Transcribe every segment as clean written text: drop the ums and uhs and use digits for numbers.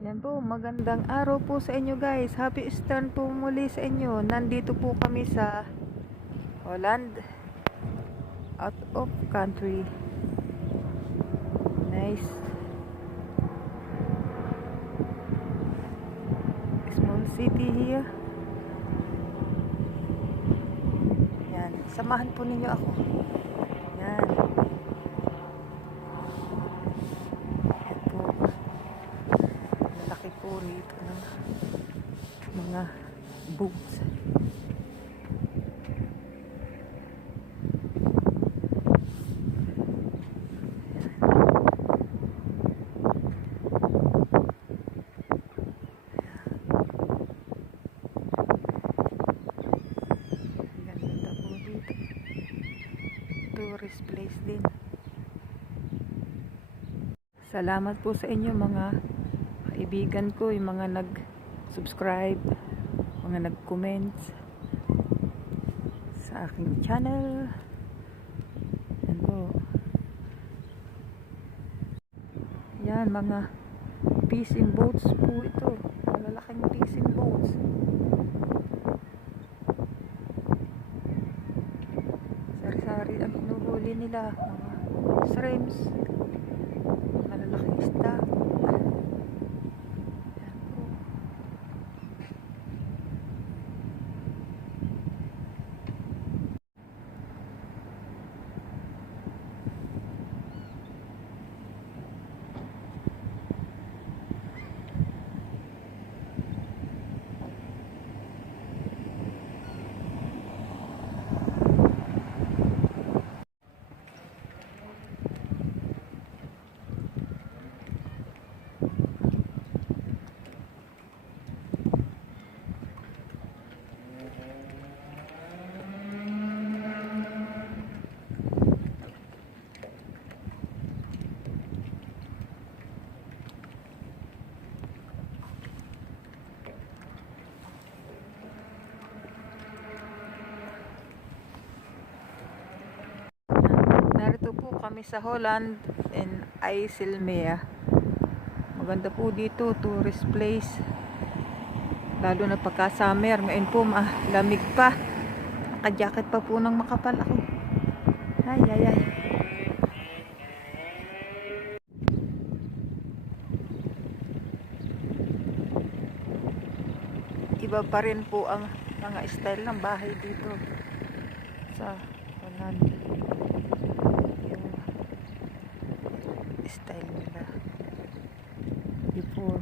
Yan po, magandang araw po sa inyo guys. Happy Easter po muli sa inyo. Nandito po kami sa Holland, out of country. Nice. Small city here. Yan, samahan po ninyo ako. Yan. Yan po. Laki po rito ng mga boats. Ganda po dito. Tourist place din. Salamat po sa inyo mga kaibigan ko, yung mga nag-subscribe, mga nag-comment sa aking channel. Yan po. Yan, mga fishing boats po ito. Malalaking fishing boats. Sari-sari ang inuhuli nila. Mga shrimps. Malalaking isda. Narito po kami sa Holland.It Ijsselmeer. Maganda po dito, tourist place. Lalo na pagka summer. Ngayon po malamig pa. Naka-jacket pa po ng makapal ako. Ay, ay, ay. Iba pa rin po ang mga style ng bahay dito sa Holland. Style nila before.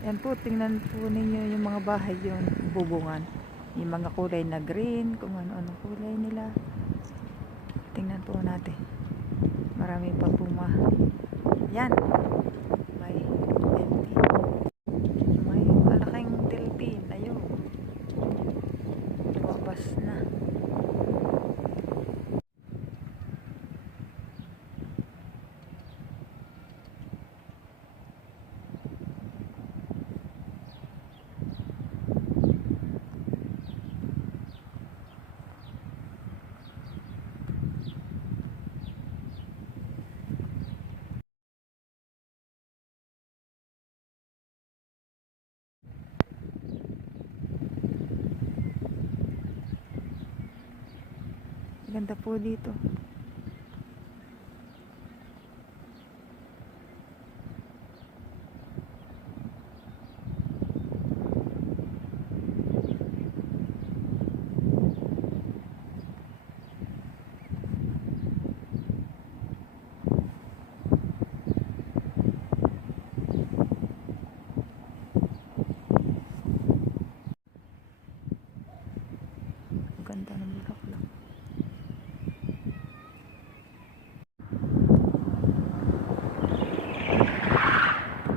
Yan po, tingnan po ninyo yung mga bahay, yung bubungan, yung mga kulay na green, kung ano-ano kulay nila. Tingnan po natin, marami pa po yan. May malaking delphin. Ayun. Lumabas na. Ganda po dito. Ganda ng bulaklak.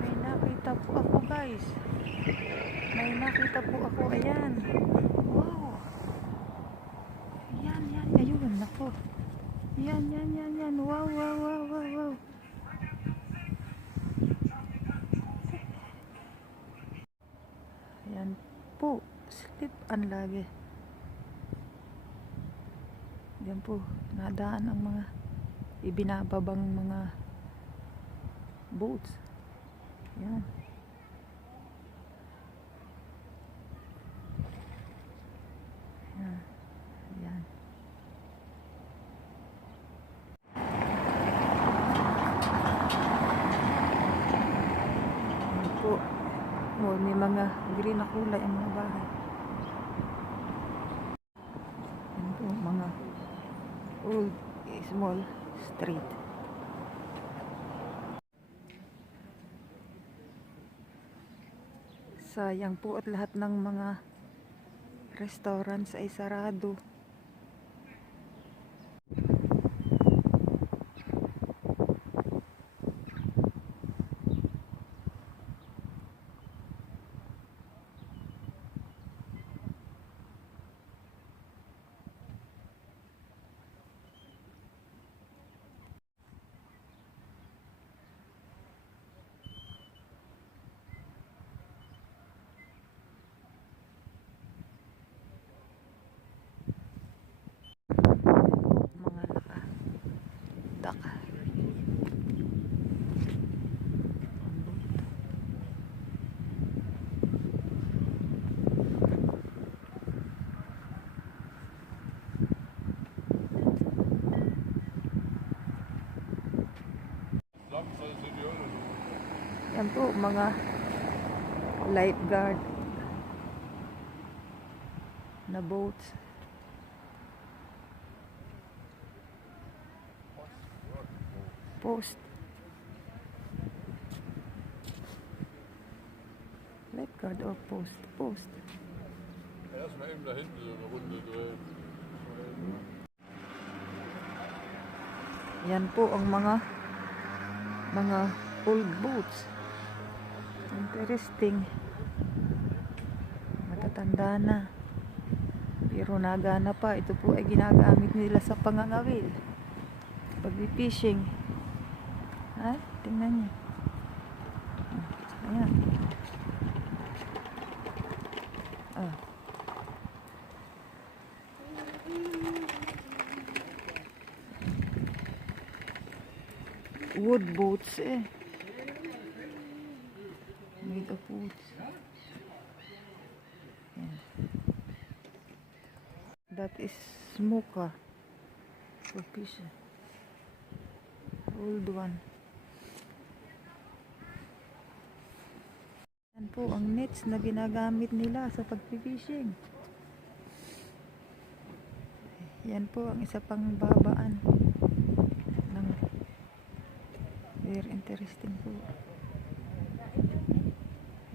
May nakita po ako guys. May nakita po ako. Ayan. Wow. Yan, yan. Ayun. Nako. Yan, yan, yan, yan. Wow, wow, wow, wow, wow. daan lagi. Yan po, nadaan ang mga ibinababang mga boats. Yan. Yan. Yan. Yan po. Oh, may mga green na kulay ang mga bahay. Yan po, mga old small street. Sayang po at lahat ng mga restaurants ay sarado. Mga naka-dock. Yan po, mga lifeguard na boats. Post. Lifeguard or post? Post. Erstmal eben da hinten so eine Runde drehen. Yan po ang mga old boats. Interesting. Matatanda na. Pero nagana pa. Ito po ay ginagamit nila sa pangangawil. Pag-fishing. Ay, tingnan niyo. Ayan. Ah. Wood boats eh. Made of woods. Ayan. That is smoker for fishing. Old one. Yan po ang nets na ginagamit nila sa pag-fishing. Yan po ang isa pang babaan ng very interesting po.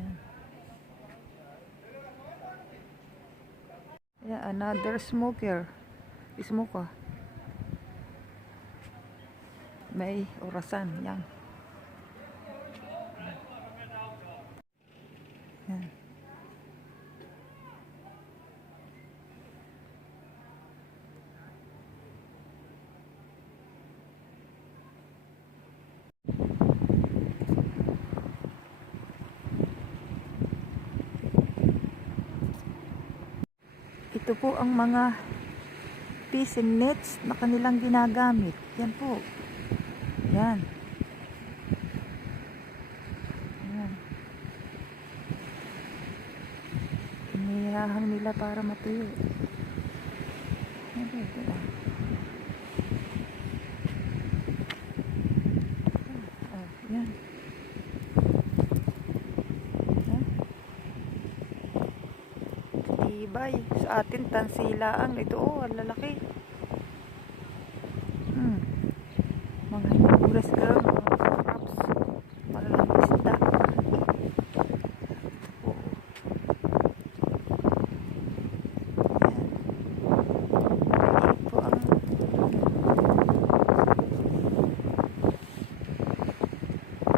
Yan. Yeah, another smoker. May orasan. Yan. Yan. Ito po ang mga fishing nets na kanilang ginagamit. Yan po. Yan. Yan. Inihahang nila para matuyo. Yan po. Ito lang. Yan. Ibay. Sa atin, tansilaang. Ito, oh, ang lalaki. Mga hinuguras ka, mga crabs. Malalang isda. Oh. Yan. Ito ang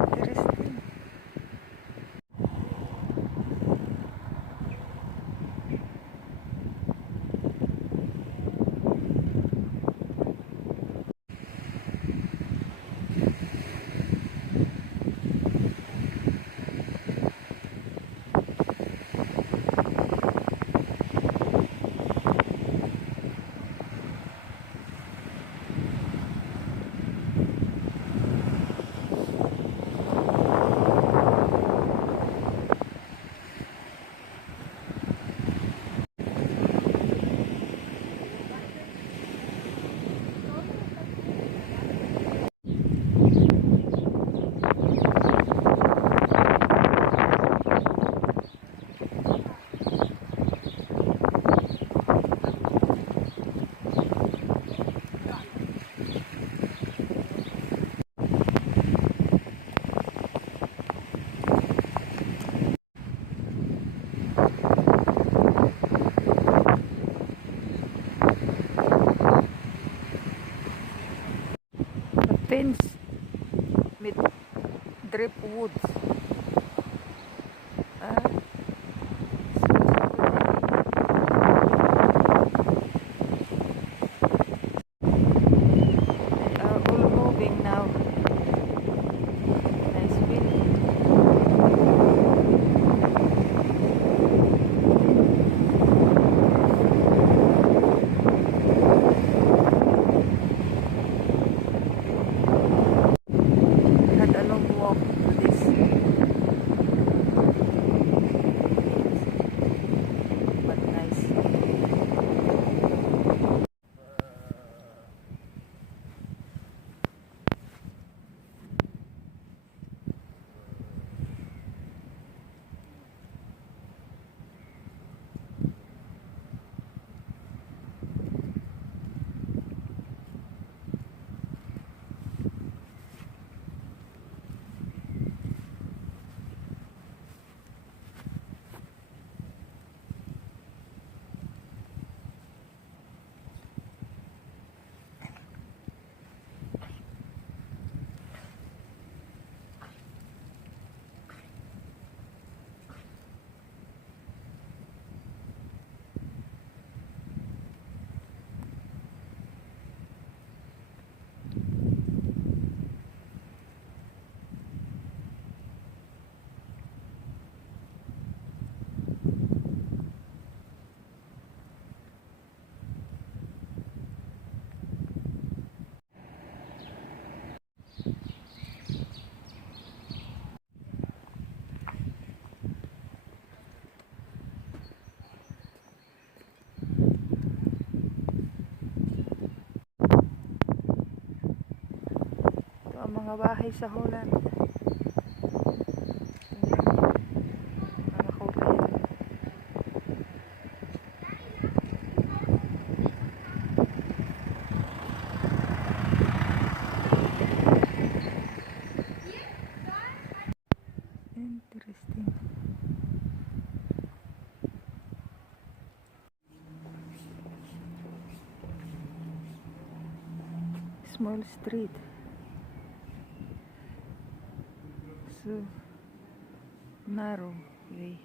interesting. with driftwoods. Ah, they are all moving now. Nice view. Had a long walk to this. But nice. Ito ang mga bahay sa Holland. Mga kulay. Interesting. Small street. So narrow way.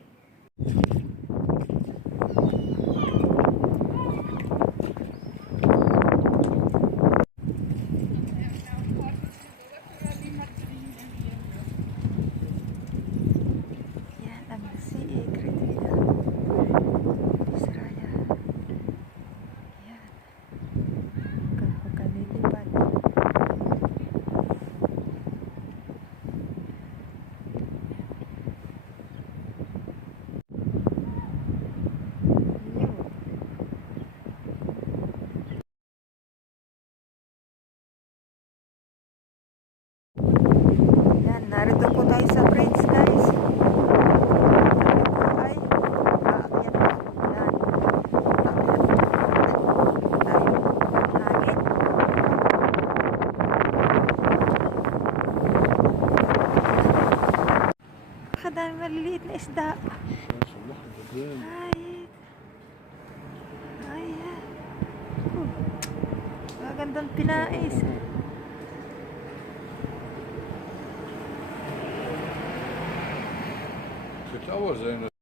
Yan ang secret nila. Israel. Yan. Huwag ka nilipad. Yan, narito po tayo sa bridge, guys. Ay, aakyat na. Yan. Tayo. Hangin. Kadami maliliit na isda. Ay. Ay. Magandang pinais. Het zou wel zijn